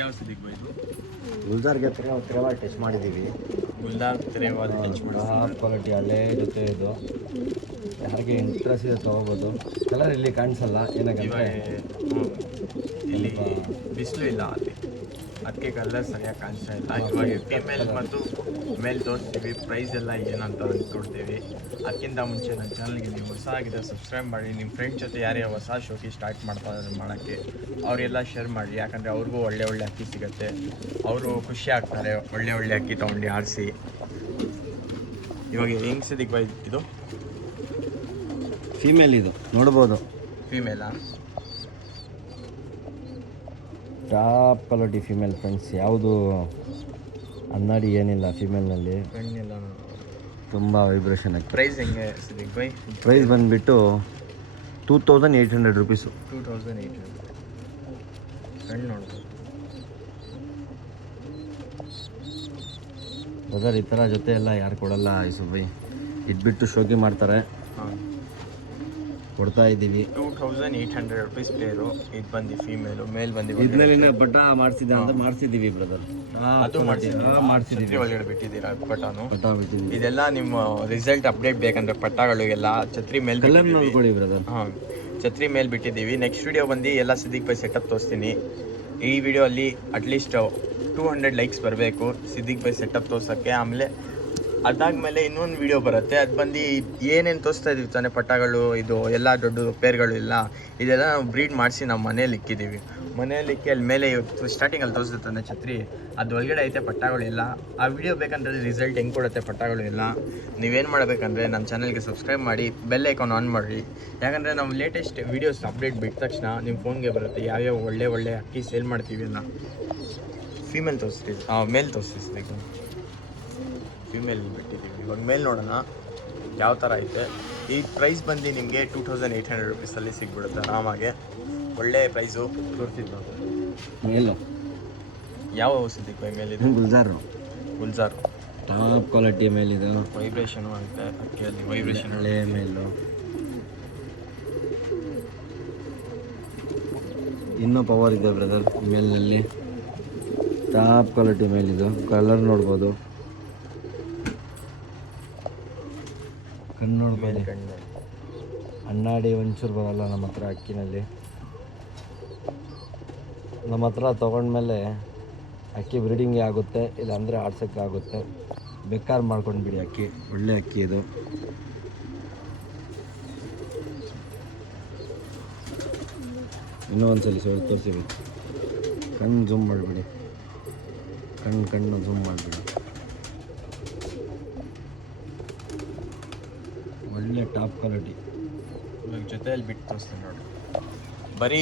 ಯಾವ ಸಿದ್ದಿಗೆ ಬೈದು ಗುಲ್ಜಾರ್ಗೆ ತ್ರೇವಾಲ್ ಟೆಸ್ಟ್ ಮಾಡಿದ್ದೀವಿ. ಗುಲ್ದಾರ್ ತ್ರೇವಾಲ್ ಟಚ್ ಟಾಪ್ ಕ್ವಾಲಿಟಿ ಹಳೆ ಜೊತೆ ಇದು ಯಾರಿಗೆ ಇಂಟ್ರೆಸ್ಟ್ ಇದೆ ತೊಗೋಬೋದು. ಕಲರ್ ಇಲ್ಲಿ ಕಾಣಿಸಲ್ಲ ಏನಕ್ಕಂದರೆ ಇಲ್ಲಿ ಬಿಸಿಲು ಇಲ್ಲ ಅಲ್ಲಿ, ಅದಕ್ಕೆ ಕಲರ್ ಸರಿಯಾಗಿ ಕಾಣಿಸ್ತಾ ಇಲ್ಲ. ಇವಾಗ ಫಿಮೇಲ್ ಮತ್ತು ಮೇಲ್ ತೋರಿಸ್ತೀವಿ, ಪ್ರೈಸ್ ಎಲ್ಲ ಏನಂತ ಅಂದ್ಕೊಡ್ತೀವಿ. ಅದಕ್ಕಿಂತ ಮುಂಚೆ ನನ್ನ ಚಾನಲ್ಗೆ ನೀವು ಹೊಸ ಆಗಿದೆ ಸಬ್ಸ್ಕ್ರೈಬ್ ಮಾಡಿ. ನಿಮ್ಮ ಫ್ರೆಂಡ್ಸ್ ಜೊತೆ ಯಾರೇ ಹೊಸ ಶೋಕಿ ಸ್ಟಾರ್ಟ್ ಮಾಡೋಕ್ಕೆ ಅವರೆಲ್ಲ ಶೇರ್ ಮಾಡಿ, ಯಾಕಂದರೆ ಅವ್ರಿಗೂ ಒಳ್ಳೆ ಅಕ್ಕಿ ಸಿಗುತ್ತೆ, ಅವರು ಖುಷಿ ಆಗ್ತಾರೆ ಒಳ್ಳೆ ಅಕ್ಕಿ ತೊಗೊಂಡು ಆರಿಸಿ. ಇವಾಗ ಹೆಂಗೆ ಸಿದ್ದಿಗೆ ಬೈ ಇದು ಫೀಮೇಲ್ ಇದು ನೋಡ್ಬೋದು. ಫಿಮೇಲಾ? Top quality female friends. ಯಾವುದು ಅನ್ನಾಡಿ ಏನಿಲ್ಲ ಫಿಮೇಲ್ನಲ್ಲಿ, ಕಣ್ಣಿಲ್ಲ. ತುಂಬ ವೈಬ್ರೇಷನ್ ಆಗ್ತದೆ. ಪ್ರೈಸ್ ಹೆಂಗೆ ಸಿದ್ದಿಗೆ ಬೈ? ಪ್ರೈಸ್ ಬಂದುಬಿಟ್ಟು 2800 ರುಪೀಸು. 2800. ಕಣ್ಣು ನೋಡ್ಬೋದು ಬ್ರದರ್, ಈ ಥರ ಜೊತೆ ಎಲ್ಲ ಯಾರು ಕೊಡಲ್ಲ ಬೈ, ಇಟ್ಬಿಟ್ಟು ಶೋಕಿ ಮಾಡ್ತಾರೆ. ಹಾಂ, ಕೊಡ್ತಾ ಇದ್ದೀವಿ. 2800 ರುಪೀಸ್ ಪೇರು. ಇದು ಬಂದು ಫೀಮೇಲು, ಮೇಲ್ ಬಂದು ಇದರಲ್ಲಿ ಬಟ್ಟ ಮಾಡಿಸಿದ್ದ ಅಂತ ಮಾಡಿಸಿದ್ದೀವಿ ಬ್ರದರ್. ಅದು ಮಾಡಿಸಿದ್ದೀವಿ, ಒಳಗಡೆ ಬಿಟ್ಟಿದ್ದೀರಾ ಪಟಾನು. ಬಟ್ಟ ಬಿಟ್ಟಿದ್ದೀವಿ. ಇದೆಲ್ಲ ನಿಮ್ಮ ರಿಸಲ್ಟ್ ಅಪ್ಡೇಟ್ ಬೇಕಂದ್ರೆ ಪಟ್ಟಾಗಳು ಎಲ್ಲ ಛತ್ರಿ ಮೇಲೆ ಕಲರ್ ನೋಡ್ಕೊಳ್ಳಿ ಬ್ರದರ್. ಹಾಂ, ಛತ್ರಿ ಮೇಲೆ ಬಿಟ್ಟಿದ್ದೀವಿ. ನೆಕ್ಸ್ಟ್ ವಿಡಿಯೋ ಬಂದು ಎಲ್ಲ ಸಿದ್ದಿಗೆ ಬೈ ಸೆಟಪ್ ತೋರಿಸ್ತೀನಿ. ಈ ವಿಡಿಯೋ ಅಲ್ಲಿ ಅಟ್ಲೀಸ್ಟ್ 200 ಲೈಕ್ಸ್ ಬರಬೇಕು ಸಿದ್ದಿಗೆ ಬೈ ಸೆಟಪ್ ತೋರ್ಸೋಕ್ಕೆ. ಆಮೇಲೆ ಅದಾದಮೇಲೆ ಇನ್ನೊಂದು ವಿಡಿಯೋ ಬರುತ್ತೆ, ಅದು ಬಂದು ಏನೇನು ತೋರಿಸ್ತಾ ಇದೀವಿ ತಾನೇ ಪಟ್ಟಗಳು, ಇದು ಎಲ್ಲ ದೊಡ್ಡ ಪೇರ್ಗಳು ಇಲ್ಲ, ಇದೆಲ್ಲ ನಾವು ಬ್ರೀಡ್ ಮಾಡಿಸಿ ನಾವು ಮನೇಲಿ ಇಕ್ಕಿದ್ದೀವಿ. ಮನೇಲಿ ಇಕ್ಕಿ ಅಲ್ಲಿ ಮೇಲೆ ಸ್ಟಾರ್ಟಿಂಗಲ್ಲಿ ತೋರಿಸ್ತಾನೆ ಛತ್ರಿ, ಅದು ಒಳಗಡೆ ಐತೆ ಪಟ್ಟಗಳಿಲ್ಲ. ಆ ವಿಡಿಯೋ ಬೇಕಂದ್ರೆ ರಿಸಲ್ಟ್ ಹೆಂಗೆ ಕೊಡುತ್ತೆ ಪಟ್ಟಗಳು ಇಲ್ಲ. ನೀವೇನು ಮಾಡಬೇಕಂದ್ರೆ ನಮ್ಮ ಚಾನಲ್ಗೆ ಸಬ್ಸ್ಕ್ರೈಬ್ ಮಾಡಿ, ಬೆಲ್ ಐಕಾನ್ ಆನ್ ಮಾಡಿ, ಯಾಕಂದರೆ ನಾವು ಲೇಟೆಸ್ಟ್ ವೀಡಿಯೋಸ್ ಅಪ್ಡೇಟ್ ಬಿಟ್ಟ ತಕ್ಷಣ ನಿಮ್ಮ ಫೋನ್ಗೆ ಬರುತ್ತೆ ಯಾವ್ಯಾವ ಒಳ್ಳೆ ಅಕ್ಕಿ ಸೇಲ್ ಮಾಡ್ತೀವಿ ಅಲ್ಲ. ಫೀಮೇಲ್ ತೋರಿಸ್ತೀವಿ, ಮೇಲ್ ತೋರಿಸ್ತೀವಿ. ಫಿಮೇಲ್ ಬಿಟ್ಟಿದ್ದೀವಿ. ಇವಾಗ ಮೇಲ್ ನೋಡೋಣ ಯಾವ ಥರ ಐತೆ. ಈ ಪ್ರೈಸ್ ಬಂದು ನಿಮಗೆ 2800 ರುಪೀಸಲ್ಲಿ ಸಿಗ್ಬಿಡುತ್ತೆ ಆರಾಮಾಗೆ. ಒಳ್ಳೆ ಪ್ರೈಸು ತೋರಿಸಿದ್ದು. ಮೇಲು ಯಾವ ಸಿದ್ದಿಗೆ ಬೈ ಮೇಲಿದೆ? ಗುಲ್ಜಾರು ಟಾಪ್ ಕ್ವಾಲಿಟಿ ಮೇಲಿದು. ವೈಬ್ರೇಷನು ಆಗುತ್ತೆ ಅಕ್ಕಿಯಲ್ಲಿ, ವೈಬ್ರೇಷನ್ ಹಳೆ ಮೇಲು. ಇನ್ನೂ ಪವರ್ ಇದೆ ಬ್ರದರ್ ಮೇಲ್ನಲ್ಲಿ. ಟಾಪ್ ಕ್ವಾಲಿಟಿ ಮೇಲಿದು. ಕಲರ್ ನೋಡ್ಬೋದು, ಕಣ್ಣು ನೋಡ್ಬೋದು. ಅನ್ನಾಡಿ ಒಂಚೂರು ಬರಲ್ಲ ನಮ್ಮ ಹತ್ರ ಅಕ್ಕಿನಲ್ಲಿ. ನಮ್ಮ ಹತ್ರ ತೊಗೊಂಡ್ಮೇಲೆ ಅಕ್ಕಿ ಬ್ರೀಡಿಂಗೇ ಆಗುತ್ತೆ, ಇಲ್ಲಾಂದರೆ ಆಡ್ಸೋಕ್ಕೆ ಆಗುತ್ತೆ. ಬೇಕಾದ್ರೆ ಮಾಡ್ಕೊಂಡು ಬಿಡಿ ಅಕ್ಕಿ, ಒಳ್ಳೆ ಅಕ್ಕಿ ಇದು. ಇನ್ನೂ ಒಂದ್ಸಲಿ ತೋರಿಸಿವಿ. ಕಣ್ಣು ಝೂಮ್ ಮಾಡಿಬಿಡಿ, ಕಣ್ಣು ಝೂಮ್ ಮಾಡಿಬಿಡಿ. ಒಳ್ಳೆ ಟಾಪ್ ಕ್ವಾಲಿಟಿ. ಇವಾಗ ಜೊತೆಯಲ್ಲಿ ಬಿಟ್ಟು ತೋರಿಸ್ತೀನಿ ನೋಡಿ. ಬರೀ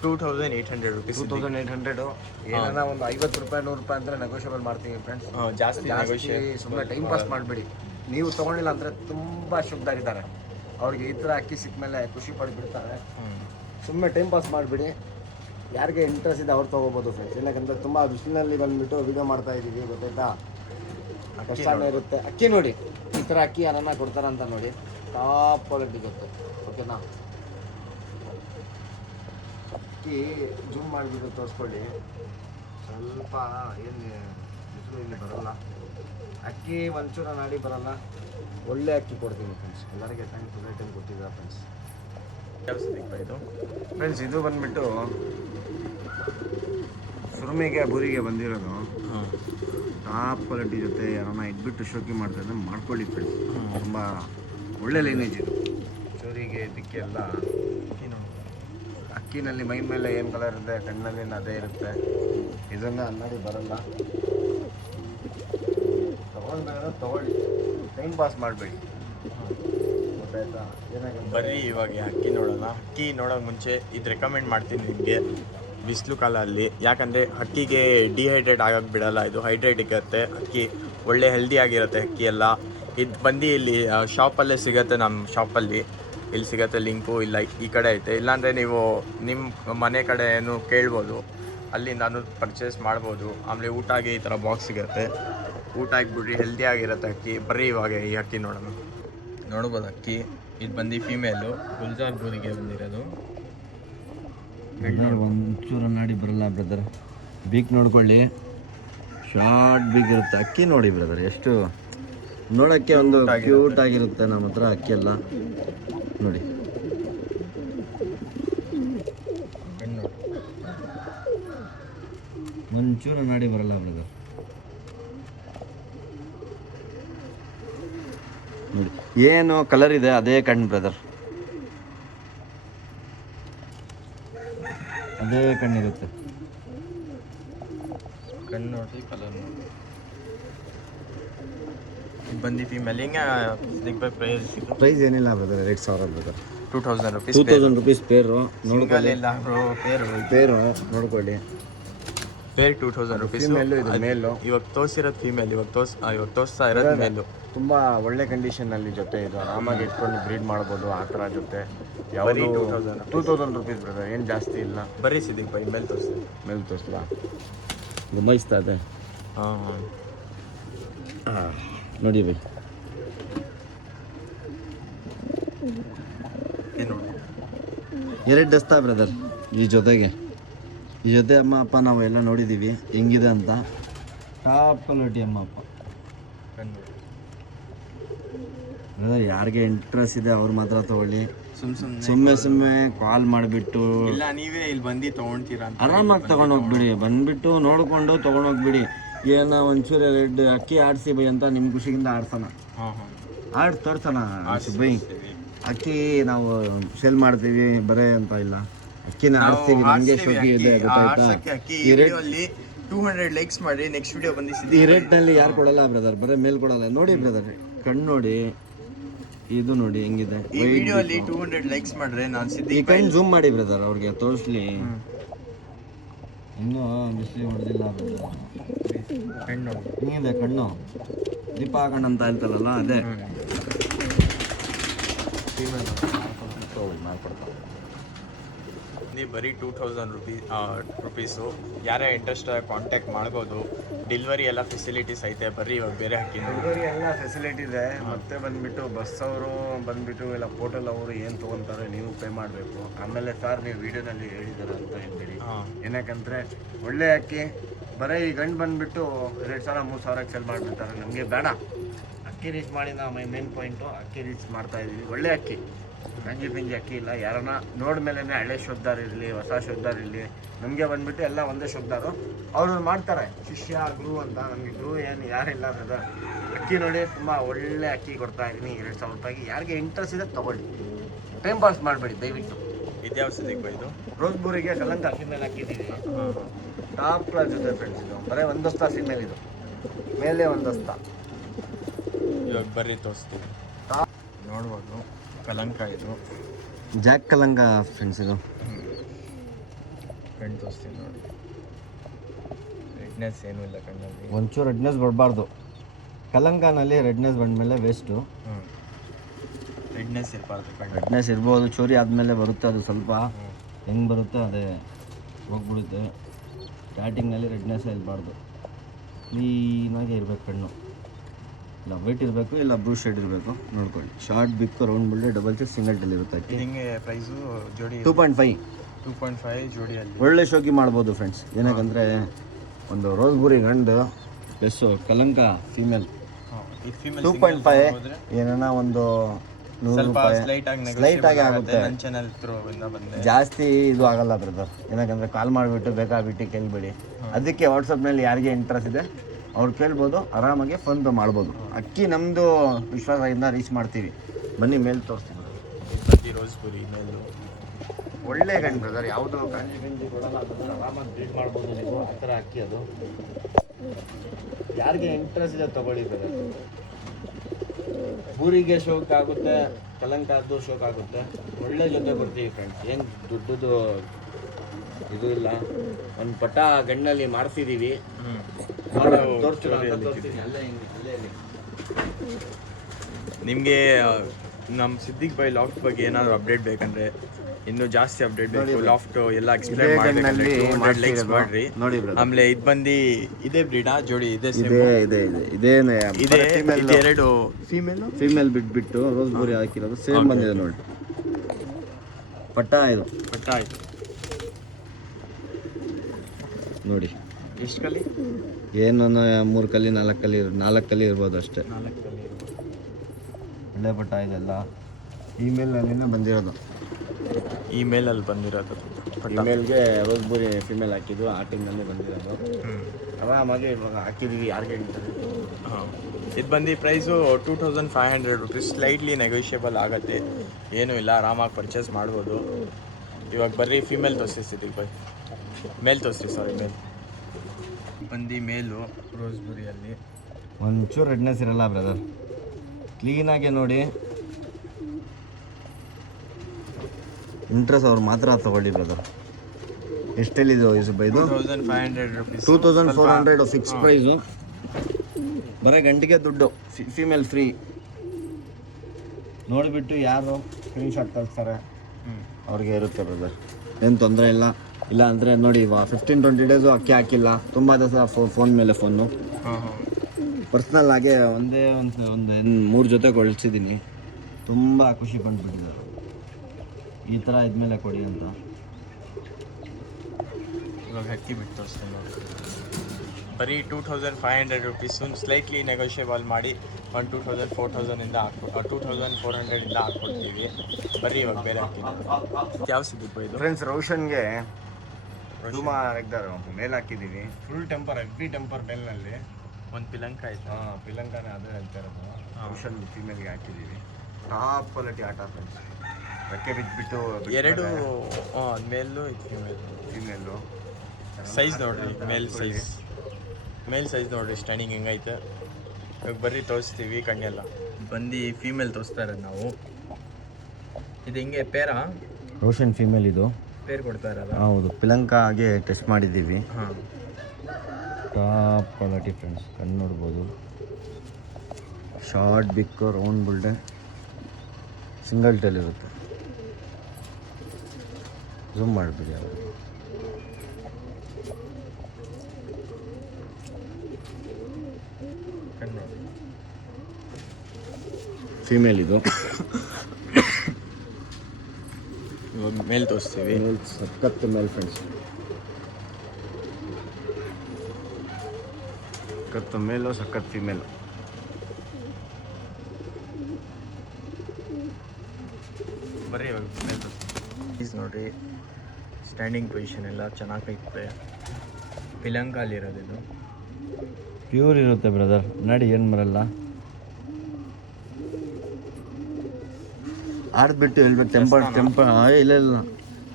2800 ರುಪೀಸ್. 2800. ಏನಾರ ಒಂದು 50 ರೂಪಾಯಿ 100 ರೂಪಾಯಿ ಅಂದರೆ ನೆಗೋಷಿಯಬಲ್ ಮಾಡ್ತೀವಿ ಫ್ರೆಂಡ್ಸ್. ಜಾಸ್ತಿ ಸುಮ್ಮನೆ ಟೈಮ್ ಪಾಸ್ ಮಾಡಬೇಡಿ. ನೀವು ತೊಗೊಂಡಿಲ್ಲ ಅಂದರೆ ತುಂಬ ಶುದ್ಧಾಗಿದ್ದಾರೆ. ಅವ್ರಿಗೆ ಈ ಥರ ಅಕ್ಕಿ ಸಿಕ್ಕ ಮೇಲೆ ಖುಷಿ ಪಡ್ಬಿಡ್ತಾರೆ. ಸುಮ್ಮನೆ ಟೈಮ್ ಪಾಸ್ ಮಾಡಿಬಿಡಿ. ಯಾರಿಗೆ ಇಂಟ್ರೆಸ್ಟ್ ಇದೆ ಅವ್ರು ತೊಗೋಬೋದು ಫ್ರೆಂಡ್ಸ್. ಏನಕ್ಕಂದರೆ ತುಂಬ ಬಿಸಿಲಿನಲ್ಲಿ ಬಂದುಬಿಟ್ಟು ವಿಡಿಯೋ ಮಾಡ್ತಾ ಇದ್ದೀವಿ, ಗೊತ್ತಾಯ್ತಾ? ಕಷ್ಟನೇ ಇರುತ್ತೆ. ಅಕ್ಕಿ ನೋಡಿ, ಈ ಥರ ಅಕ್ಕಿ ಯಾರನ್ನ ಕೊಡ್ತಾರಂತ ನೋಡಿ. ಟಾಪ್ ಕ್ವಾಲಿಟಿ ಗೊತ್ತು, ಓಕೆನಾ? ಅಕ್ಕಿ ಜೂಮ್ ಮಾಡಿಬಿಟ್ಟು ತೋರಿಸ್ಕೊಳ್ಳಿ. ಸ್ವಲ್ಪ ಏನು ಬಿಸಿಲು ಇಲ್ಲಿ ಬರೋಲ್ಲ, ಅಕ್ಕಿ ಒಂಚೂರ ನಾಡಿ ಬರೋಲ್ಲ. ಒಳ್ಳೆ ಅಕ್ಕಿ ಕೊಡ್ತೀನಿ ಫ್ರೆಂಡ್ಸ್. ಎಲ್ಲರಿಗೆ ಟೈಮ್ ಟು ಟೈಮ್ ಕೊಟ್ಟಿದ್ದಾರೆ ಫ್ರೆಂಡ್ಸ್. ಫ್ರೆಂಡ್ಸ್ ಇದು ಬಂದುಬಿಟ್ಟು ಸುರುಮಿಗೆ ಬೂರಿಗೆ ಬಂದಿರೋದು. ಟಾಪ್ ಕ್ವಾಲಿಟಿ ಜೊತೆ ಯಾರನ್ನ ಇಟ್ಬಿಟ್ಟು ಶೋಕಿ ಮಾಡ್ತಾರೆ ಮಾಡ್ಕೊಳ್ಳಿ ಫ್ರೆಂಡ್ಸ್. ತುಂಬ ಒಳ್ಳೆ ಲೈನೇಜ್ ಇದು. ಚೋರಿಗೆ ಇದಕ್ಕೆ ಎಲ್ಲ ಅಕ್ಕಿನಲ್ಲಿ ಮೈ ಮೇಲೆ ಏನು ಕಲರ್ ಇರುತ್ತೆ ಕಣ್ಣಲ್ಲಿ ಅದೇ ಇರುತ್ತೆ. ಇದನ್ನು ಅನ್ನಡಿ ಬರಲ್ಲ. ತೊಗೊಳ್ಳಿ, ಟೈಮ್ ಪಾಸ್ ಮಾಡಬೇಡಿ, ಗೊತ್ತಾಯ್ತಾ? ಬರ್ರಿ ಇವಾಗ ಅಕ್ಕಿ ನೋಡೋಣ. ಅಕ್ಕಿ ನೋಡೋಕೆ ಮುಂಚೆ ಇದು ರೆಕಮೆಂಡ್ ಮಾಡ್ತೀನಿ ನಿಮಗೆ ಬಿಸಿಲು ಕಾಲದಲ್ಲಿ, ಯಾಕಂದರೆ ಅಕ್ಕಿಗೆ ಡಿಹೈಡ್ರೇಟ್ ಆಗೋಕ್ಕೆ ಬಿಡಲ್ಲ. ಇದು ಹೈಡ್ರೇಟ್ ಇರುತ್ತೆ ಅಕ್ಕಿ, ಒಳ್ಳೆ ಹೆಲ್ದಿ ಆಗಿರುತ್ತೆ ಅಕ್ಕಿ ಎಲ್ಲ. ಇದು ಬಂದು ಇಲ್ಲಿ ಶಾಪಲ್ಲೇ ಸಿಗುತ್ತೆ, ನಮ್ಮ ಶಾಪಲ್ಲಿ ಇಲ್ಲಿ ಸಿಗುತ್ತೆ. ಲಿಂಕು ಇಲ್ಲ ಈ ಕಡೆ ಐತೆ, ಇಲ್ಲಾಂದರೆ ನೀವು ನಿಮ್ಮ ಮನೆ ಕಡೆ ಏನು ಕೇಳ್ಬೋದು, ಅಲ್ಲಿ ನಾನು ಪರ್ಚೇಸ್ ಮಾಡ್ಬೋದು. ಆಮೇಲೆ ಊಟ ಆಗಿ ಈ ಥರ ಬಾಕ್ಸ್ ಸಿಗುತ್ತೆ, ಊಟ ಆಗಿಬಿಡ್ರಿ, ಹೆಲ್ದಿ ಆಗಿರುತ್ತೆ ಅಕ್ಕಿ. ಬರ್ರಿ ಇವಾಗ ಈ ಅಕ್ಕಿ ನೋಡ್ಬೋದು ಅಕ್ಕಿ. ಇದು ಬಂದು ಫೀಮೇಲು ಗುಲ್ಜಾರ್ ಬೂರಿಗೆ ಬಂದಿರೋದು. ಒಂಚೂರು ನಾಡಿ ಬರಲ್ಲ ಬ್ರದರ್. ಬೀಕ್ ನೋಡ್ಕೊಳ್ಳಿ, ಶಾರ್ಟ್ ಬೀಕ್ ಇರುತ್ತೆ. ಅಕ್ಕಿ ನೋಡಿ ಬ್ರದರ್, ಎಷ್ಟು ನೋಡೋಕ್ಕೆ ಒಂದು ಕ್ಯೂಟ್ ಆಗಿರುತ್ತೆ. ನಮ್ಮ ಹತ್ರ ಅಕ್ಕಿ ಎಲ್ಲ ನೋಡಿ. ಒಂಚೂರು ನಾಡಿ ಬರಲ್ಲ ಬ್ರದರ್ ನೋಡಿ. ಏನು ಕಲರ್ ಇದೆ ಅದೇ ಕಣ್ಣು ಬ್ರದರ್, ಅದೇ ಕಣ್ಣಿರುತ್ತೆ. ಕಣ್ಣು ನೋಡಿ, ಕಲರ್ ನೋಡಿ. ಇದು ಬಂದು ಫೀಮೇಲ್ ಹಿಂಗೆ ಪ್ರೈಸ್ ಏನಿಲ್ಲ ಬ್ರದರ್, 2,000 ಬ್ರದರ್, 2000 ರುಪೀಸ್. 2000 ರುಪೀಸ್ ಪೇರು ನೋಡ್ಕೊಳ್ಳಿ. ಇಲ್ಲ ಬ್ರೋ, ಪೇರು ನೋಡ್ಕೊಳ್ಳಿ. Pair 2000 rupees. ಮೇಲು ಇವಾಗ ತೋರಿಸಿರೋದು ಫೀಮೇಲ್, ಇವಾಗ ತೋರಿಸ್ತಾ ಇರೋದು ಮೇಲು. ತುಂಬ ಒಳ್ಳೆ ಕಂಡೀಷನಲ್ಲಿ ಜೊತೆ ಇದು, ಆರಾಮಾಗಿ ಇಟ್ಕೊಂಡು ಬ್ರೀಡ್ ಮಾಡ್ಬೋದು. ಆ ಥರ ಜೊತೆ ಯಾವುದು 2000 ರುಪೀಸ್ ಬ್ರದರ್, ಏನು ಜಾಸ್ತಿ ಇಲ್ಲ. ಬರೀ ಸಿದ್ದಿಕ್ ಬೈ ಮೇಲೆ ತೋರಿಸ್ತೀವಿ. ಮೇಲೆ ತೋರಿಸ್ಲಾ, ಗುಮಾಯಿಸ್ತಾ ಇದೆ. ಹಾಂ ನೋಡಿ ಬೈ, ಏನು ನೋಡಿ, 2 ದಸ್ತಾ ಬ್ರದರ್ ಈ ಜೊತೆಗೆ. ಈ ಜೊತೆ ಅಮ್ಮ ಅಪ್ಪ ನಾವು ಎಲ್ಲ ನೋಡಿದ್ದೀವಿ ಹೆಂಗಿದೆ ಅಂತ. ಟಾಪ್ ಕ್ವಾಲಿಟಿ ಅಮ್ಮ ಅಪ್ಪ ಬ್ರದರ್. ಯಾರಿಗೆ ಇಂಟ್ರೆಸ್ಟ್ ಇದೆ ಅವ್ರು ಮಾತ್ರ ತಗೊಳ್ಳಿ. ಸುಮ್ಮನೆ ಕಾಲ್ ಮಾಡಿಬಿಟ್ಟು ಇಲ್ಲ ನೀವೇ ಇಲ್ಲಿ ಬಂದು ತೊಗೊಳ್ತೀರಾ ಅಂತ ಆರಾಮಾಗಿ ತೊಗೊಂಡೋಗ್ಬಿಡಿ. ಬಂದುಬಿಟ್ಟು ನೋಡಿಕೊಂಡು ತೊಗೊಂಡೋಗ್ಬಿಡಿ. ಏನೋ ಒಂಚೂರು 2 ಅಕ್ಕಿ ಆಡಿಸಿ ಬೈ ಅಂತ ನಿಮ್ಮ ಖುಷಿಯಿಂದ ಆಡ್ಸೋಣ, ಆಡಿ ತೋರ್ಸೋಣ ಬೈ. ಅಕ್ಕಿ ನಾವು ಸೇಲ್ ಮಾಡ್ತೀವಿ ಬರೇ ಅಂತ ಇಲ್ಲ, ಅಕ್ಕಿನ ಆಡಿಸ್ತೀವಿ. ನಮಗೆ ಶೋಕಿ ಇದೆ ಗೊತ್ತಾಯ್ತಾ. ಈ ವಿಡಿಯೋಲಿ 200 ಲೈಕ್ಸ್ ಮಾಡಿ ನೆಕ್ಸ್ಟ್ ವಿಡಿಯೋ ಬಂದಿಸಿದ್ವಿ. ಈ ರೇಟ್ನಲ್ಲಿ ಯಾರು ಕೊಡಲ್ಲ ಬ್ರದರ್, ಬರೀ ಮೇಲ್ ಕೊಡಲ್ಲ. ನೋಡಿ ಬ್ರದರ್, ಕಣ್ಣು ನೋಡಿ, ಇದು ನೋಡಿ ಹೆಂಗಿದೆ. ಈ ವಿಡಿಯೋಲಿ 200 ಲೈಕ್ಸ್ ಮಾಡ್ರೆ ನಾನು ಈ ಸಿದ್ದಿಕ್ ಕಣ್ಣು ಜೂಮ್ ಮಾಡಿ ಬ್ರದರ್, ಅವ್ರಿಗೆ ತೋರಿಸ್ಲಿ. ಇನ್ನೂ ಬಿಸಿಲಿ ಹೊಡೆದಿಲ್ಲ ಬ್ರದರ್. ಕಣ್ಣು ಹಿಂಗಿದೆ ಕಣ್ಣು, ದೀಪ ಹಾಕೋಣ ಅಂತ ಹೇಳ್ತಾರಲ್ಲ ಅದೇ. ಮಾಡ್ಕೊಡ್ತಾರೆ ನೀವು ಬರೀ 2000 ರುಪೀಸು. ಯಾರೇ ಇಂಟ್ರೆಸ್ಟ್ ಕಾಂಟ್ಯಾಕ್ಟ್ ಮಾಡ್ಬೋದು. ಡೆಲಿವರಿ ಎಲ್ಲ ಫೆಸಿಲಿಟೀಸ್ ಐತೆ. ಬರ್ರಿ ಇವಾಗ ಬೇರೆ ಹಾಕಿ ಡೆಲಿವರಿ ಎಲ್ಲ ಫೆಸಿಲಿಟಿ ಇದೆ. ಮತ್ತೆ ಬಂದುಬಿಟ್ಟು ಬಸ್ ಅವರು ಬಂದುಬಿಟ್ಟು ಇಲ್ಲ ಹೋಟೆಲ್ ಅವರು ಏನು ತೊಗೊತಾರೆ ನೀವು ಪೇ ಮಾಡಬೇಕು. ಆಮೇಲೆ ಸರ್ ನೀವು ವೀಡಿಯೋನಲ್ಲಿ ಹೇಳಿದ್ದಾರೆ ಅಂತ ಹೇಳ್ಬೇಡಿ, ಏನಕ್ಕಂದರೆ ಒಳ್ಳೆ ಅಕ್ಕಿ ಬರೀ ಈ ಗಂಡು ಬಂದುಬಿಟ್ಟು 2,000 3,000 ಸೆಲ್ ಮಾಡಿಬಿಡ್ತಾರೆ. ನಮಗೆ ಬೇಡ, ಅಕ್ಕಿ ರೀಚ್ ಮಾಡಿ ನಾವು ಮೇನ್ ಪಾಯಿಂಟು ಅಕ್ಕಿ ರೀಚ್ ಮಾಡ್ತಾಯಿದ್ದೀವಿ. ಒಳ್ಳೆ ಅಕ್ಕಿ, ಗಂಜಿ ಪಿಂಜಿ ಅಕ್ಕಿ ಇಲ್ಲ. ಯಾರನ್ನ ನೋಡ ಮೇಲೆ ಹಳೆ ಶಬ್ದಾರ್ ಇರಲಿ ಹೊಸ ಶಬ್ದಾರ್ ಇರಲಿ, ನಮಗೆ ಬಂದುಬಿಟ್ಟು ಎಲ್ಲ ಒಂದೇ ಶಬ್ದಾರು ಅವರು ಮಾಡ್ತಾರೆ. ಶಿಷ್ಯ ಗುರು ಅಂತ, ನಮಗೆ ಗುರು ಏನು ಯಾರಿಲ್ಲ ಬ್ರದರ್. ಅಕ್ಕಿ ನೋಡಿ ತುಂಬ ಒಳ್ಳೆ ಅಕ್ಕಿ ಕೊಡ್ತಾ ಇದ್ದೀನಿ 2,000 ರೂಪಾಯಿಗೆ. ಯಾರಿಗೆ ಇಂಟ್ರೆಸ್ಟ್ ಇದೆ ತೊಗೊಳ್ಳಿ, ಟೈಮ್ ಪಾಸ್ ಮಾಡಬೇಡಿ ದಯವಿಟ್ಟು. ಇದ್ಯಾವ ಸಿದ್ದಿಕ್ ಬೈ ಇದು? ರೋಸ್ಬೂರಿಗೆ ಕಲಂಕ ಫಿಮೇಲ್ ಹಾಕಿದ್ದೀವಿ. ಟಾಪ್ ಕ್ಲಾಸ್ ಜೊತೆ ಫ್ರೆಂಡ್ಸ್, ಇದು ಬರೀ ಒಂದಸ್ತ ಫಿಮೇಲ್, ಇದು ಮೇಲೆ ಒಂದಸ್ತ. ಇವಾಗ ಬರ್ರಿ ತೋರಿಸ್ತೀವಿ, ನೋಡ್ಬೋದು. ಕಲಂಕ ಇದು ಜಾಕ್ ಕಲಂಕ ಫ್ರೆಂಡ್ಸ್. ಇದು ಕಣ್ಣು ತೋರಿಸ್ತೀನಿ ನೋಡಿ. ರೆಡ್ನೆಸ್ ಏನೂ ಇಲ್ಲ ಕಣ್ಣಲ್ಲಿ, ಒಂಚೂರು ರೆಡ್ನೆಸ್ ಬರಬಾರ್ದು. ಕಲಂಕನಲ್ಲಿ ರೆಡ್ನೆಸ್ ಬಂದಮೇಲೆ ವೇಸ್ಟು. ರೆಡ್ನೆಸ್ ಇರಬಾರ್ದು ಕಣ್ಣು. ರೆಡ್ನೆಸ್ ಇರ್ಬೋದು, ಚೂರಿ ಆದಮೇಲೆ ಬರುತ್ತೆ. ಅದು ಸ್ವಲ್ಪ ಹೆಂಗೆ ಬರುತ್ತೆ ಅದೇ ಹೋಗ್ಬಿಡುತ್ತೆ. ಸ್ಟಾರ್ಟಿಂಗ್ನಲ್ಲಿ ರೆಡ್ನೆಸ್ ಇರಬಾರ್ದು, ಕ್ಲೀನಾಗಿ ಇರಬೇಕು ಕಣ್ಣು. ಇಲ್ಲ ವೈಟ್ ಇರಬೇಕು, ಇಲ್ಲ ಬ್ಲೂ ಶೇಡ್ ಇರಬೇಕು. ನೋಡ್ಕೊಳ್ಳಿ. ಶಾರ್ಟ್ ಬಿಕ್ ರೌಂಡ್ ಬಿಲ್ಡೆ ಡಬಲ್ ಚೆಕ್ ಸಿಂಗಲ್ ಟೆಲ್ ಇರುತ್ತೆ. ಹಿಂಗೆ ಪ್ರೈಸು ಜೋಡಿ 2.5 ಜೋಡಿಯಲ್ಲಿ ಒಳ್ಳೆ ಶೋಕಿ ಮಾಡ್ಬೋದು ಫ್ರೆಂಡ್ಸ್. ಏನಕ್ಕಂದರೆ ಒಂದು ರೋಸ್ಬುರಿ ಗಂಡು ಪ್ಲಸ್ಸು ಕಲಂಕ ಫೀಮೇಲ್ 2.5 ಏನಾನ ಒಂದು 100 ರೂಪಾಯಿ ಸ್ಲೈಟಾಗಿ ಆಗುತ್ತೆ. ನನ್ನ ಚಾನಲ್ ಥ್ರೂವಿಂದ ಬಂದೆ, ಜಾಸ್ತಿ ಇದು ಆಗಲ್ಲ ಬ್ರದರ್. ಏನಕ್ಕಂದರೆ ಕಾಲ್ ಮಾಡಿಬಿಟ್ಟು ಬೇಕಾಗ್ಬಿಟ್ಟು ಕೇಳಬೇಡಿ. ಅದಕ್ಕೆ ವಾಟ್ಸಪ್ನಲ್ಲಿ ಯಾರಿಗೆ ಇಂಟ್ರೆಸ್ಟ್ ಇದೆ ಅವ್ರು ಕೇಳ್ಬೋದು, ಆರಾಮಾಗಿ ಫೋನ್ ಪೇ ಮಾಡ್ಬೋದು. ಅಕ್ಕಿ ನಮ್ಮದು ವಿಶ್ವಾಸದಿಂದ ರೀಚ್ ಮಾಡ್ತೀವಿ. ಬನ್ನಿ ಮೇಲೆ ತೋರಿಸ್ತೀವಿ. ರೋಸ್ಪುರಿ ಮೇಲು ಒಳ್ಳೆ ಗಂಡು ಬ್ರದರ್, ಯಾವುದು ಗಂಜಿ ಕೊಡಲ್ಲ ಬ್ರದರ್. ಆರಾಮಾಗಿ ಬ್ರೀಡ್ ಮಾಡ್ಬೋದು ನೀವು. ಆ ಥರ ಅಕ್ಕಿ ಅದು. ಯಾರಿಗೆ ಇಂಟ್ರೆಸ್ಟ್ ಇದೆ ತೊಗೊಳ್ಳಿ ಬ್ರದರ್. ಬೂರಿಗೆ ಶೋಕ್ ಆಗುತ್ತೆ, ಕಲಂಕದ್ದು ಶೋಕ್ ಆಗುತ್ತೆ. ಒಳ್ಳೆ ಜೊತೆ ಕೊಡ್ತೀವಿ ಫ್ರೆಂಡ್ಸ್. ಏನು ದುಡ್ಡದು ಇದು ಇಲ್ಲ. ಒಂದು ಪಟ ಗಣ್ಣಲ್ಲಿ ಮಾಡಿಸಿದ್ದೀವಿ. ನಿಮಗೆ ನಮ್ಮ ಸಿದ್ದಿಕ್ ಬೈ ಲಾಫ್ಟ್ ಬಗ್ಗೆ ಏನಾದರೂ ಅಪ್ಡೇಟ್ ಬೇಕಂದ್ರೆ, ಇನ್ನೂ ಜಾಸ್ತಿ ಅಪ್ಡೇಟ್ ಬೇಕು, ಲಾಫ್ಟ್ ಎಲ್ಲ ಎಕ್ಸ್ಪ್ಲೈನ್ ಮಾಡಬೇಕಂದ್ರೆ 200 ಲೈಕ್ಸ್ ಮಾಡ್ರಿ. ಆಮೇಲೆ ಇದು ಬಂದು ಇದೇ ಬ್ರೀಡಾ ಜೋಡಿ? ಇದೆರಡು ಫೀಮೇಲ್ ಬಿಟ್ಬಿಟ್ಟು ರೋಸ್ಬುರಿ ಹಾಕಿರೋದು ಸೇಮ್ ಬಂದಿದೆ ನೋಡಿ. ಪಟ್ಟ ಆಯ್ತು ನೋಡಿ. ಎಷ್ಟು ಕಲಿ? ಏನೊಂದು 3 ಕಲ್ಲಿ 4 ಕಲ್ಲಿ ಇರ್ಬೋದು ಅಷ್ಟೇ. 4 ಕಲಿ ಇರ್ಬೋದು. ಒಳ್ಳೆ ಬಟ್ಟ ಇದೆಲ್ಲ ಇಮೇಲ್ನಲ್ಲಿನೇ ಬಂದಿರೋದು. ಇಮೇಲಲ್ಲಿ ಬಂದಿರೋದು ಇಮೇಲ್ಗೆ ರೋಸ್ಬುರಿ ಫಿಮೇಲ್ ಹಾಕಿದ್ದು ಆ ಟೈಮ್ನಲ್ಲಿ ಬಂದಿರೋದು. ಹ್ಞೂ. ಆರಾಮಾಗಿ ಇವಾಗ ಹಾಕಿದ್ದೀವಿ. ಯಾರಿಗೆ ಹೇಳ್ತಾರೆ? ಹಾಂ, ಇದು ಬಂದು ಪ್ರೈಸು 2500 ರುಪೀಸ್. ಸ್ಲೈಟ್ಲಿ ನೆಗೋಷಿಯಬಲ್ ಆಗುತ್ತೆ, ಏನೂ ಇಲ್ಲ, ಆರಾಮಾಗಿ ಪರ್ಚೇಸ್ ಮಾಡ್ಬೋದು. ಇವಾಗ ಬರ್ರಿ ಫಿಮೇಲ್ ತೋರಿಸ್ತಿದ್ದೀವಿ ಬೈ, ಮೇಲ್ ತೋರಿಸ್ತೀವಿ, ಸಾರಿ ಮೇಲ್ ಬಂದು ಮೇಲು ರೋಸ್ಬುರಿಯಲ್ಲಿ ಒಂಚೂರು ರೆಡ್ನೆಸ್ ಇರಲ್ಲ ಬ್ರದರ್, ಕ್ಲೀನಾಗಿ ನೋಡಿ. ಇಂಟ್ರೆಸ್ಟ್ ಅವ್ರು ಮಾತ್ರ ತಗೊಳ್ಳಿ ಬ್ರದರ್. ಎಷ್ಟೆಲ್ಲಿದು ಇದು? 2500 ರುಪೀಸ್. 2400 fix price. ಬರೀ ಗಂಟೆಗೆ ದುಡ್ಡು, ಫಿಮೇಲ್ ಫ್ರೀ. ನೋಡಿಬಿಟ್ಟು ಯಾರು ಸ್ಕ್ರೀನ್ಶಾಟ್ ಕಳಿಸ್ತಾರೆ ಅವ್ರಿಗೆ ಇರುತ್ತೆ ಬ್ರದರ್, ಏನು ತೊಂದರೆ ಇಲ್ಲ. ಇಲ್ಲ ಅಂದರೆ ನೋಡಿ, 15-20 ಡೇಸು ಅಕ್ಕಿ ಹಾಕಿಲ್ಲ, ತುಂಬ ದಿವಸ ಫೋನ್ ಮೇಲೆ ಫೋನು. ಹಾಂ ಹಾಂ. ಪರ್ಸ್ನಲ್ ಆಗಿ ಒಂದು 3 ಜೊತೆ ಕಳಿಸಿದ್ದೀನಿ. ತುಂಬ ಖುಷಿ ಪಟ್ಬಿಟ್ಟಿದ್ದಾರೆ, ಈ ಥರ ಇದ್ಮೇಲೆ ಕೊಡಿ ಅಂತ. ಇವಾಗ ಅಕ್ಕಿ ಬಿಟ್ಟು ತೋರಿಸ್ತೀನಿ ನೋಡಿ. ಬರೀ 2500 ರುಪೀಸು. ಸ್ಲೈಟ್ಲಿ ನೆಗೋಷಿಯಬಲ್ ಮಾಡಿ ಒಂದು 2000-4000 2400 ಹಾಕ್ಕೊಡ್ತೀವಿ. ಬರೀ ಇವಾಗ ಬೇರೆ ಹಾಕಿಲ್ಲ. ಯಾವ ಸಿಗುತ್ತೆ ಇದು? ಫ್ರೆಂಡ್ಸ್, ರೋಷನ್ಗೆ ಧೂಮ ರೆಗ್ದಾರು ಮೇಲ್ ಹಾಕಿದ್ದೀವಿ. ಫುಲ್ ಟೆಂಪರ್, ಎವ್ರಿ ಟೆಂಪರ್ ಮೇಲ್ನಲ್ಲಿ ಒಂದು ಪಿಲಂಕ ಆಯ್ತು. ಹಾಂ, ಪಿಲಂಕಾನೆ ಅದೇ ಹೇಳ್ತಾ ಇರೋದು. ರೋಷನ್ ಫೀಮೇಲ್ಗೆ ಹಾಕಿದ್ದೀವಿ. ಟಾಪ್ ಕ್ವಾಲಿಟಿ ಆಟ ಫ್ರೆಂಡ್ಸ್. ರೆಕ್ಕೆ ಬಿದ್ದುಬಿಟ್ಟು ಎರಡು ಮೇಲು ಫೀಮೇಲು. ಸೈಜ್ ನೋಡ್ರಿ, ಮೇಲ್ ಸೈಜ್ ನೋಡ್ರಿ, ಸ್ಟ್ಯಾಂಡಿಂಗ್ ಹೆಂಗೈತೆ. ಇವಾಗ ಬರ್ರಿ ತೋರಿಸ್ತೀವಿ ಕಣ್ಣೆಲ್ಲ. ಬಂದು ಫೀಮೇಲ್ ತೋರಿಸ್ತಾ ಇರೋದು ನಾವು. ಇದು ಹಿಂಗೆ ಪೇರಾ? ರೋಷನ್ ಫೀಮೇಲ್ ಇದು ಪೇರ್ ಕೊಡ್ತಾ ಇರೋದು. ಹೌದು, ಪಿಲಂಕಾಗೆ ಟೆಸ್ಟ್ ಮಾಡಿದ್ದೀವಿ. ಹಾಂ, ಟಾಪ್ ಕ್ವಾಲಿಟಿ ಫ್ರೆಂಡ್ಸ್, ಕಣ್ಣು ನೋಡ್ಬೋದು. ಶಾರ್ಟ್ ಬಿಕ್ಕು, ರೌಂಡ್ ಬುಲ್ಡೆ, ಸಿಂಗಲ್ ಟೇಲ್ ಇರುತ್ತೆ. ಝೂಮ್ ಮಾಡಿಬಿಡಿ ಅವರು. ಫೀಮೇಲ್ ಇದು. ಇವಾಗ ಮೇಲ್ ತೋರಿಸ್ತೀವಿ. ಮೇಲ್ ಸಖತ್ ಮೇಲ್ ಫ್ರೆಂಡ್ಸ್, ಸಖತ್ ಮೇಲು, ಸಖತ್ ಫೀಮೇಲು. ಬರ್ರಿ ಇವಾಗ ಮೇಲ್ ತೋರಿಸ್ತೀವಿ ನೋಡ್ರಿ. ಸ್ಟ್ಯಾಂಡಿಂಗ್ ಪೊಸಿಷನ್ ಎಲ್ಲ ಚೆನ್ನಾಗೈತೆ. ಪಿಲಂಕಾಲಿರೋದು ಇದು. ಪ್ಯೂರ್ ಇರುತ್ತೆ ಬ್ರದರ್, ನೋಡಿ ಏನು ಬರಲ್ಲ. ಆಡ್ಬಿಟ್ಟು ಹೇಳ್ಬೇಕು. ಟೆಂಪರ್ ಇಲ್ಲ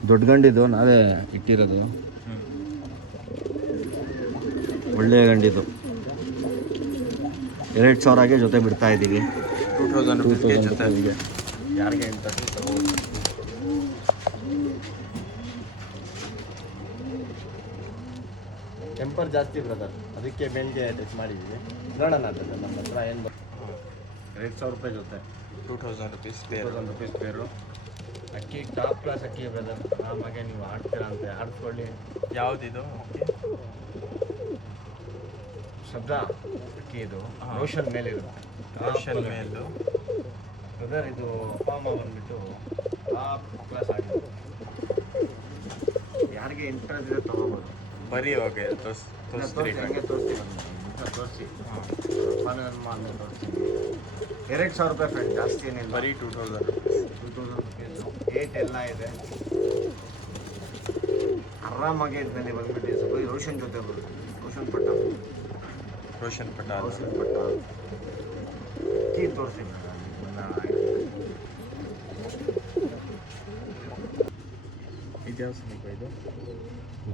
ದೊಡ್ಡ ಗಂಡಿದು ನಾವೇ ಇಟ್ಟಿರೋದು. ಒಳ್ಳೆಯ ಗಂಡಿದು 2000 ಜೊತೆ ಬಿಡ್ತಾ ಇದ್ದೀವಿ. 2000 ರುಪೀಸ್ಗೆ ಜೊತೆ. ಯಾರಿಗೆ ಹೇಳ್ತಾರೆ ತಗೋಬೋದು. ಟೆಂಪರ್ ಜಾಸ್ತಿ ಬ್ರದರ್, ಅದಕ್ಕೆ ಮೇಲ್ಗೆ ಟೆಸ್ಟ್ ಮಾಡಿದ್ದೀವಿ. ನೋಡೋಣ ಬ್ರದರ್, ನಮ್ಮ ಹತ್ರ ಏನು 2000 ರೂಪಾಯಿ ಜೊತೆ. 2000 ರುಪೀಸ್ ಪೇರ್. 2000 ರೂಪೀಸ್ ಪೇರು. ಅಕ್ಕಿ ಟಾಪ್ ಕ್ಲಾಸ್ ಅಕ್ಕಿ ಬ್ರದರ್, ಆರಾಮಾಗೆ ನೀವು ಆಡ್ತೀರಾ ಅಂತ ಆಡಿಸ್ಕೊಳ್ಳಿ. ಯಾವುದಿದು? ಶಬ್ದ ಅಕ್ಕಿ ಇದು. ಹಾಂ. ರೋಷನ್ ಮೇಲಿರುತ್ತೆ. ರೋಷನ್ ಮೇಲು ಬ್ರದರ್, ಇದು ಅಪ್ಪ ಅಮ್ಮ ಬಂದ್ಬಿಟ್ಟು ಟಾಪ್ ಕ್ಲಾಸ್ ಆಗಿದೆ. ಯಾರಿಗೆ ಇಂಟ್ರೆಸ್ಟ್ ಇದೆ ತೊಗೋಬೋದು. ಬರೀ ಇವಾಗ ತೋರಿಸ್ತೀರಿ. ಹಂಗೆ ತೋರಿಸ್ತೀವಿ, ತೋರಿಸಿ. ಹಾಂ, ಆಮೇಲೆ ತೋರಿಸ್ತೀನಿ. 2000 ರೂಪಾಯಿ ಫ್ರೆಂಡ್, ಜಾಸ್ತಿ ಏನಿಲ್ಲ. ಬರೀ 2000 ರುಪೀಸು. 8 ಎಲ್ಲ ಇದೆ. ಆರಾಮಾಗಿ ಇದ್ದಲ್ಲಿ ಬಂದ್ಬಿಟ್ಟು ಸ್ವಲ್ಪ ರೋಷನ್ ಜೊತೆ ಬರುತ್ತೆ. ರೋಷನ್ ಪಟ್ಟ ಕೀ ತೋರಿಸಿ. ಇದ್ಯಾವ ಸ್ವಲ್ಪ ಇದು?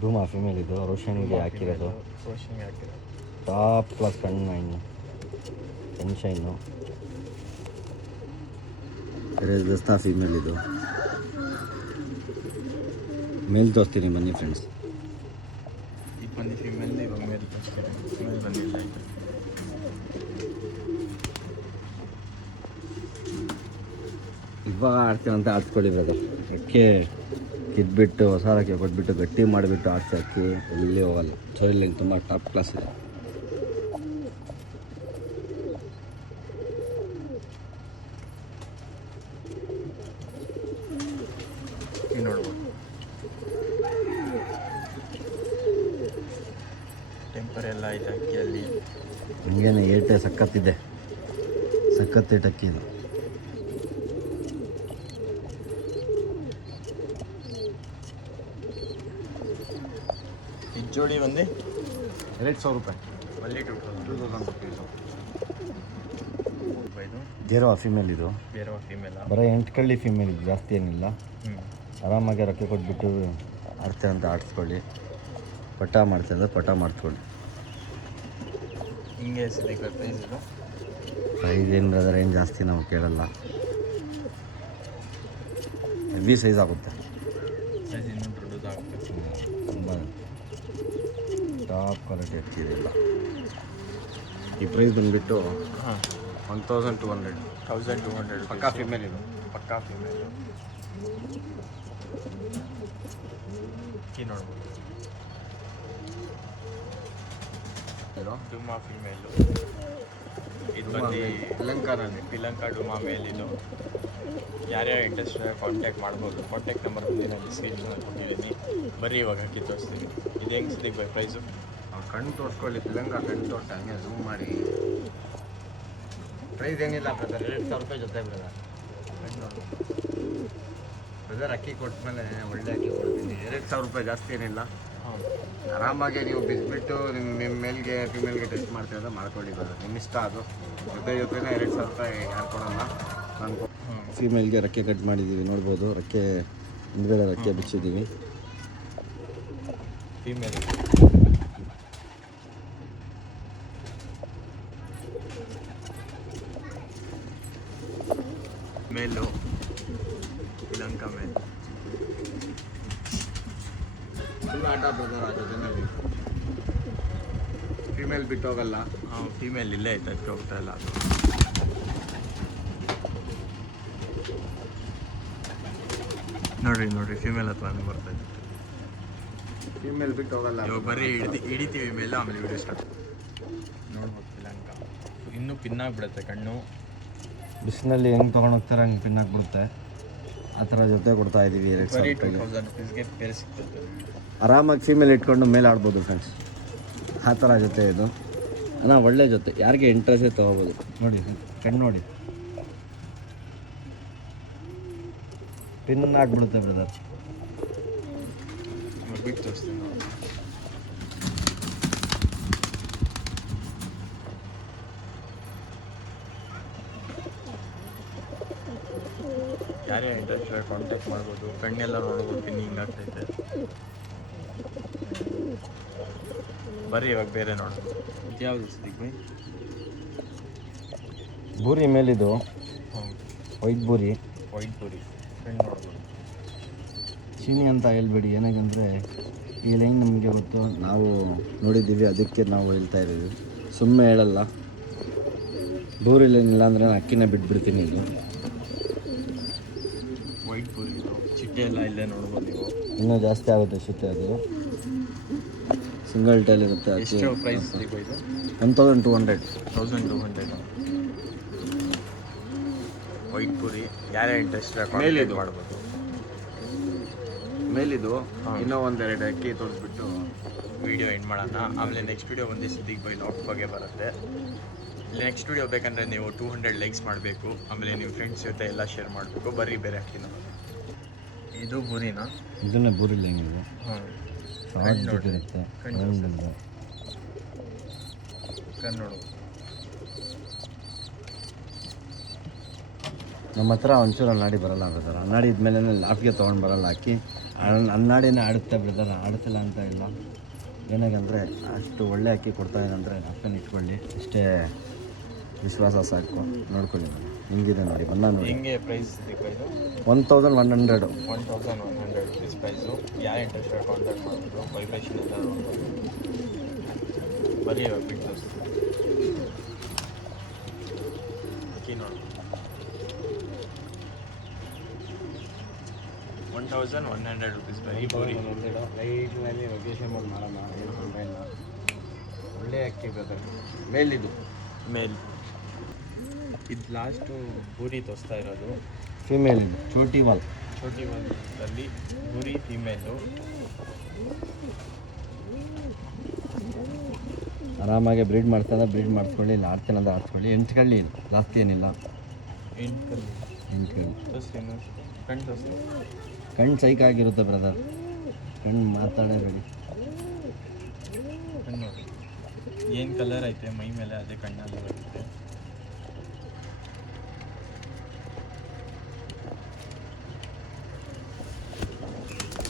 ಧೂಮ ಫಿಮೇಲ್ ಇದು, ರೋಷನ್ಗೆ ಹಾಕಿರೋದು. ರೋಷನ್ಗೆ ಹಾಕಿರೋದು. ಟಾಪ್ ಕ್ಲಾಸ್ ಕಣ್ಣು ಶೈನು. ದಸ್ತಾ ಫೀಮೇಲ್ ಇದು. ಮೇಲ್ ತೋರಿಸ್ತೀನಿ ಬನ್ನಿ ಫ್ರೆಂಡ್ಸ್. ಈಗ ಬಂದು ಫಿಮೇಲ್, ಇವಾಗ ಮೇಲ್ ತೋರಿಸ್ತೀನಿ. ಫಿಮೇಲ್ ಬಂದಿಲ್ಲ. ಇವಾಗ ಆಡ್ತೀರಂತ ಆಡ್ಸ್ಕೊಳ್ಳಿ ಬ್ರದರ್. ಅಕ್ಕಿ ಕಿದ್ಬಿಟ್ಟು ಹೊಸಾರಕ್ಕೆ ಕೊಟ್ಬಿಟ್ಟು ಗಟ್ಟಿ ಮಾಡಿಬಿಟ್ಟು ಆಡ್ಸಿ ಅಕ್ಕಿ ಎಲ್ಲಿ ಹೋಗಲ್ಲ. ಸರಿ, ತುಂಬ ಟಾಪ್ ಕ್ಲಾಸ್ ಇದೆ. ನೋಡ್ಬೋದು. ಟೆಂಪರ್ ಎಲ್ಲ ಐತೆ ಅಕ್ಕಿಯಲ್ಲಿ. ಹಂಗೇನೆ ಏಟೆ ಸಖತ್ತಿದೆ, ಸಖತ್ತೇಟ್ ಅಕ್ಕಿ ಇದು. ಈ ಜೋಡಿ ಬಂದು 2,000 ರೂಪಾಯಿ, ಅಲ್ಲಿ 2,000 ರುಪೀಸು. ಇದು ಜೇರೋ ಫೀಮೇಲ್ ಇದು, ಬೇರೆ ಫೀಮೇಲ. ಬರೀ 8 ಕಳ್ಳಿ ಫೀಮೇಲ್ ಇದು, ಜಾಸ್ತಿ ಏನಿಲ್ಲ. ಹ್ಞೂ ಆರಾಮಾಗಿ ರೊಕ್ಕ ಕೊಟ್ಬಿಟ್ಟು ಆಡ್ತೆ ಅಂತ ಆಡಿಸ್ಕೊಳ್ಳಿ, ಪಟ ಮಾಡ್ತಿದ್ರೆ ಪಟ ಮಾಡ್ಕೊಳ್ಳಿ. ಹಿಂಗೆ ಸಿಗುತ್ತೆ ಪ್ರೈಸ್ ಇದು. ಪ್ರೈಸ್ ಏನು ಬ್ರದರ್, ಏನು ಜಾಸ್ತಿ ನಾವು ಕೇಳಲ್ಲ, ಹೆವಿ ಸೈಜ್ ಆಗುತ್ತೆ, ಪ್ರೈಸ್ ಇನ್ನೂ ದೊಡ್ಡದಾಗುತ್ತೆ. ತುಂಬ ಟಾಪ್ ಕ್ವಾಲಿಟಿ ಅಕ್ಕಿದೆಲ್ಲ. ಈ ಪ್ರೈಸ್ ಬಂದುಬಿಟ್ಟು ಹಾಂ 1,200. 1,200 ಪಕ್ಕಾ ಫೀಮೇಲ್ ಇದು. ಪಕ್ಕಾ ಫೀಮೇಲು. ಅಕ್ಕಿ ನೋಡ್ಬೋದು, ಡುಮಾ ಫೀಮೇಲು. ಇದು ಬಂದು ಲಂಕಾನಲ್ಲಿ ಪಿಲಂಕಾ ಡುಮಾ ಮೇಲಿದು. ಯಾರ್ಯಾರು ಇಂಟ್ರೆಸ್ಟ್ ಕಾಂಟ್ಯಾಕ್ಟ್ ಮಾಡ್ಬೋದು. ಕಾಂಟ್ಯಾಕ್ಟ್ ನಂಬರ್ ಬಂದು ನಾನು ಡಿಸ್ಕ್ರಿಪ್ಷನಲ್ಲಿ ಕೊಟ್ಟಿದ್ದೀನಿ. ಬರ್ರಿ ಇವಾಗ ಅಕ್ಕಿ ತೋರಿಸ್ತೀನಿ. ಇದು ಹೆಂಗೆ ಸಿದ್ದಿಗೆ ಬೈ ಪ್ರೈಸು? ಕಣ್ಣು ತೋರಿಸ್ಕೊಳ್ಳಿ, ಪಿಲಂಕಾ ಕಣ್ಣು ತೋರಿಸಿ ಹಂಗೆ ಝೂಮ್ ಮಾಡಿ. ಪ್ರೈಸ್ ಏನಿಲ್ಲ ಬ್ರದರ್, 2,000 ರೂಪಾಯಿ ಜೊತೆ ಬ್ರದರ್. ಬ್ರದರ್ ಅಕ್ಕಿ ಕೊಟ್ಮೇಲೆ ಒಳ್ಳೆ ಅಕ್ಕಿ ಕೊಡ್ತೀನಿ, 2,000 ರೂಪಾಯಿ, ಜಾಸ್ತಿ ಏನಿಲ್ಲ. ಹಾಂ ಆರಾಮಾಗಿ ನೀವು ಬಿಸ್ಬಿಟ್ಟು ನಿಮ್ಮ ಮೇಲ್ಗೆ ಫಿಮೇಲ್ಗೆ ಟೆಸ್ಟ್ ಮಾಡ್ತಿದ್ರೆ ಮಾಡ್ಕೊಳ್ಳಿ ಬ್ರದರ್, ನಿಮ್ಮ ಇಷ್ಟ ಅದು. ಜೊತೆನೇ 2,000 ರೂಪಾಯಿ ಯಾರು ಕೊಡೋಲ್ಲ. ನಾನು ಫೀಮೇಲ್ಗೆ ರೆಕ್ಕೆ ಕಟ್ ಮಾಡಿದ್ದೀವಿ, ನೋಡ್ಬೋದು. ರೆಕ್ಕೆ ಹಿಂದ್ಗಡೆ ರೆಕ್ಕೆ ಬಿಚ್ಚಿದ್ದೀವಿ. ಫೀಮೇಲ್ ಮೇಲು ಪಿಲಂಕಾ ಮೇಲ್. ಆಟ ಬ್ರದರ್, ಆ ಜೊತೆನಲ್ಲಿ ಫೀಮೇಲ್ ಬಿಟ್ಟು ಹೋಗಲ್ಲ. ಹಾಂ ಫೀಮೇಲ್ ಇಲ್ಲೇ ಐತೆ, ಅದಕ್ಕೆ ಹೋಗ್ತಾ ಇಲ್ಲ ಅದು. ನೋಡ್ರಿ ಫೀಮೇಲ್ ಅಥವಾ ಬರ್ತಾ ಇದೆ. ಫೀಮೇಲ್ ಬಿಟ್ಟು ಹೋಗಲ್ಲ. ಇವಾಗ ಬರ್ರಿ ಹಿಡಿತೀವಿ ಮೇಲೆ, ಆಮೇಲೆ ವಿಡಿಯೋ ಸ್ಟಾರ್ಟ್ ನೋಡ್ಬೋದು. ಪಿಲಂಕಾ ಇನ್ನೂ ಪಿನ್ನಾಗ್ಬಿಡುತ್ತೆ ಕಣ್ಣು. ಬಿಸಿನಲ್ಲಿ ಹೆಂಗೆ ತೊಗೊಂಡೋಗ್ತಾರೆ ಹಂಗೆ ಪಿನ್ನಾಗಿ ಬಿಡುತ್ತೆ. ಆ ಥರ ಜೊತೆ ಕೊಡ್ತಾ ಇದ್ದೀವಿ 2,000 ರೂಪಾಯಿಗೆ. 2,000 ರುಪೀಸ್ಗೆ ಬೇರೆ ಸಿಗ್ತದೆ. ಆರಾಮಾಗಿ ಫೀಮೇಲ್ ಇಟ್ಕೊಂಡು ಮೇಲೆ ಆಡ್ಬೋದು ಫ್ರೆಂಡ್ಸ್. ಆ ಥರ ಜೊತೆ ಇದು ಅಣ್ಣ, ಒಳ್ಳೆ ಜೊತೆ. ಯಾರಿಗೆ ಇಂಟ್ರೆಸ್ಟೇ ತೊಗೋಬೋದು. ನೋಡಿ ಕಣ್ಣು ನೋಡಿ, ಪಿನ್ ಆಗಿಬಿಡುತ್ತೆ ಬ್ರದರ್. ಬಿಟ್ಟು ತೋರಿಸ್ತೀನಿ ನೋಡಿ. ಯಾರೇ ಇಂಟ್ರೆಸ್ಟ್ ಕಾಂಟ್ಯಾಕ್ಟ್ ಮಾಡ್ಬೋದು. ಕಣ್ಣೆಲ್ಲ ನೋಡ್ಬೋದು, ಪಿನ್ ಹಿಂಗಾಗ್ತೈತೆ. ಬರ್ರಿ ಇವಾಗ ಬೇರೆ ನೋಡೋದು. ಯಾವುದು ಸಿದ್ದಿಕ್ ಬೈ? ಬೂರಿ ಮೇಲಿದು ಹ್ಞೂ ವೈಟ್ ಬೂರಿ, ವೈಟ್ ಪುರಿ ಕಣ್ಣು ನೋಡ್ಬೋದು. ಚೀನಿ ಅಂತ ಹೇಳ್ಬೇಡಿ, ಏನಾಗಂದರೆ ಈ ಲೈನ್ ನಮಗೆ ಗೊತ್ತು, ನಾವು ನೋಡಿದ್ದೀವಿ, ಅದಕ್ಕೆ ನಾವು ಹೇಳ್ತಾ ಇದ್ದೀವಿ, ಸುಮ್ಮನೆ ಹೇಳಲ್ಲ. ಬೂರಿ ಲೈನ್ ಇಲ್ಲ ಅಂದರೆ ನಾನು ಅಕ್ಕಿನ ಬಿಟ್ಬಿಡ್ತೀನಿ. ಇದು ವೈಟ್ ಪುರಿ ಇದು ಚಿಟ್ಟೆ ಎಲ್ಲ ಇಲ್ಲೇ ನೋಡ್ಬೋದು ನೀವು. ಇನ್ನೂ ಜಾಸ್ತಿ ಆಗುತ್ತೆ ಶಿತ್ತೆ. ಅದು ಸಿಂಗಲ್ ಟೈಲ್ ಇರುತ್ತೆ. ಎಷ್ಟು ಪ್ರೈಸ್ ಸಿಗೋ ಇದು? 1,200. 1,200 ವೈಟ್ ಪುರಿ. ಯಾರೇ ಇಂಟ್ರೆಸ್ಟ್ ಮೇಲಿದು ಮಾಡ್ಬೋದು. ಮೇಲಿದು ಇನ್ನೂ ಒಂದೆರಡು ಅಕ್ಕಿ ತೋರಿಸ್ಬಿಟ್ಟು ವೀಡಿಯೋ ಎಂಡ್ ಮಾಡೋಣ. ಆಮೇಲೆ ನೆಕ್ಸ್ಟ್ ವೀಡಿಯೋ ಬಂದು ಸಿದ್ದಿಕ್ ಬೈ ಲಾಕ್ ಬಗ್ಗೆ ಬರುತ್ತೆ. ನೆಕ್ಸ್ಟ್ ವೀಡಿಯೋ ಬೇಕಂದರೆ ನೀವು 200 ಲೈಕ್ಸ್ ಮಾಡಬೇಕು. ಆಮೇಲೆ ನಿಮ್ಮ ಫ್ರೆಂಡ್ಸ್ ಜೊತೆ ಎಲ್ಲ ಶೇರ್ ಮಾಡಬೇಕು. ಬರ್ರಿ ಬೇರೆ ಅಕ್ಕಿನ. ಇದು ಬೂರಿನಾ? ಇದನ್ನೇ ಬೂರಿ ಲೈನ್ ಇದು. ಹಾಂ ಸಾಗಿರುತ್ತೆ ಕಣ್ಣು ನೋಡು. ನಮ್ಮ ಹತ್ರ ಒಂಚೂರು ಅನ್ನಾಡಿ ಬರಲ್ಲ ಬ್ರದರ್. ಅನ್ನಾಡಿ ಇದ್ಮೇಲೆ ಲಾಫ್ಗೆ ತೊಗೊಂಡು ಬರಲ್ಲ ಅಕ್ಕಿ. ಅನ್ನಾಡಿನೇ ಆಡುತ್ತೆ ಬ್ರದರ್, ಆಡುತ್ತಿಲ್ಲ ಅಂತ ಇಲ್ಲ. ಏನಾಗಂದರೆ ಅಷ್ಟು ಒಳ್ಳೆ ಅಕ್ಕಿ ಕೊಡ್ತಾ ಇದಂದರೆ ಅಕ್ಕನ ಇಟ್ಕೊಳ್ಳಿ, ಇಷ್ಟೇ ವಿಶ್ವಾಸ ಸಾಕು. ನೋಡ್ಕೊಳ್ಳಿ ನಿಮಗಿದೆ ನೋಡಿ, ಬನ್ನ ನೋಡಿ. ಹಿಂಗೆ ಪ್ರೈಸ್ ಇದು 1,100. 1,100 ರುಪೀಸ್ ಪ್ರೈಸು. ಯಾರು ಇಂಟ್ರೆಸ್ಟ್ ಕಾಂಟ್ಯಾಕ್ಟ್ ಮಾಡ್ಬೋದು. ವೈಬ್ರೇಷನ್ ಎಲ್ಲ ನೋಡ್ಬೋದು. ಬರೀ ಇವಾಗ ಬಿಟ್ಟು ತೋರಿಸ್ತೀನಿ. ಅಕ್ಕಿ ನೋಡಿ 1,100 ರುಪೀಸ್ ಬರೀ ಬೂರಿ. ಲೈಟ್ನಲ್ಲಿ ಲೊಕೇಶನ್ ಮಾಡಿ ಮಾಡೋಣ. ಒಳ್ಳೆ ಅಕ್ಕಿ ಬ್ರದರ್. ಮೇಲಿದು ಮೇಲ್. ಇದು ಲಾಸ್ಟು ಬೂರಿ ತೋರಿಸ್ತಾ ಇರೋದು. ಫಿಮೇಲ್ ಇದು ಚೋಟಿ ವಾಲ್. ಚೋಟಿ ವಾಲಲ್ಲಿ ಬೂರಿ ಫಿಮೇಲು. ಆರಾಮಾಗಿ ಬ್ರೀಡ್ ಮಾಡ್ತಾನೆ ಬ್ರೀಡ್ ಮಾಡಿಸ್ಕೊಳ್ಳಿ, ಇಲ್ಲ ಆಡ್ತೇನೆ ಅಂದ್ರೆ ಆಡ್ಸ್ಕೊಳ್ಳಿ, ಎಂಟ್ಕೊಳ್ಳಿ, ಜಾಸ್ತಿ ಏನಿಲ್ಲ. ಎಂಟ್ಕೊಳ್ಳಿ. ಕಣ್ಣು ಸೈಕ್ ಆಗಿರುತ್ತೆ ಬ್ರದರ್, ಕಣ್ಣು ಮಾತಾಡಬೇಡಿ. ಏನು ಕಲರ್ ಐತೆ ಮೈ ಮೇಲೆ ಅದೇ ಕಣ್ಣಲ್ಲಿ ಬರುತ್ತೆ.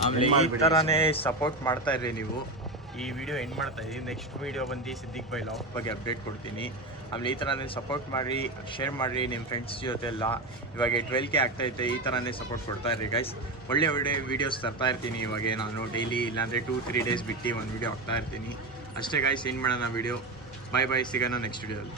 ಆಮೇಲೆ ಈ ಥರನೇ ಸಪೋರ್ಟ್ ಮಾಡ್ತಾ ಇರ್ರಿ ನೀವು. ಈ ವಿಡಿಯೋ ಎಂಡ್ ಮಾಡ್ತಾ ಇದ್ದೀನಿ. ನೆಕ್ಸ್ಟ್ ವಿಡಿಯೋ ಬಂದು ಸಿದ್ದಿಕ್ ಬೈ ಲಾಫ್ ಬಗ್ಗೆ ಅಪ್ಡೇಟ್ ಕೊಡ್ತೀನಿ. ಆಮೇಲೆ ಈ ಥರನೇ ಸಪೋರ್ಟ್ ಮಾಡಿ, ಶೇರ್ ಮಾಡಿರಿ ನಿಮ್ಮ ಫ್ರೆಂಡ್ಸ್ ಜೊತೆ ಎಲ್ಲ. ಇವಾಗ 12K ಆಗ್ತಾಯಿದೆ. ಈ ಥರನೇ ಸಪೋರ್ಟ್ ಕೊಡ್ತಾ ಇರ್ರಿ ಗೈಸ್. ಒಳ್ಳೆ ವೀಡಿಯೋಸ್ ತರ್ತಾ ಇರ್ತೀನಿ. ಇವಾಗ ನಾನು ಡೈಲಿ ಇಲ್ಲಾಂದರೆ 2-3 ಡೇಸ್ ಬಿಟ್ಟು ಒಂದು ವೀಡಿಯೋ ಹಾಕ್ತಾ ಇರ್ತೀನಿ ಅಷ್ಟೇ ಗೈಸ್. ಏನು ಮಾಡೋಣ ವಿಡಿಯೋ. ಬಾಯ್ ಬಾಯ್, ಸಿಗೋಣ ನೆಕ್ಸ್ಟ್ ವಿಡಿಯೋದಲ್ಲಿ.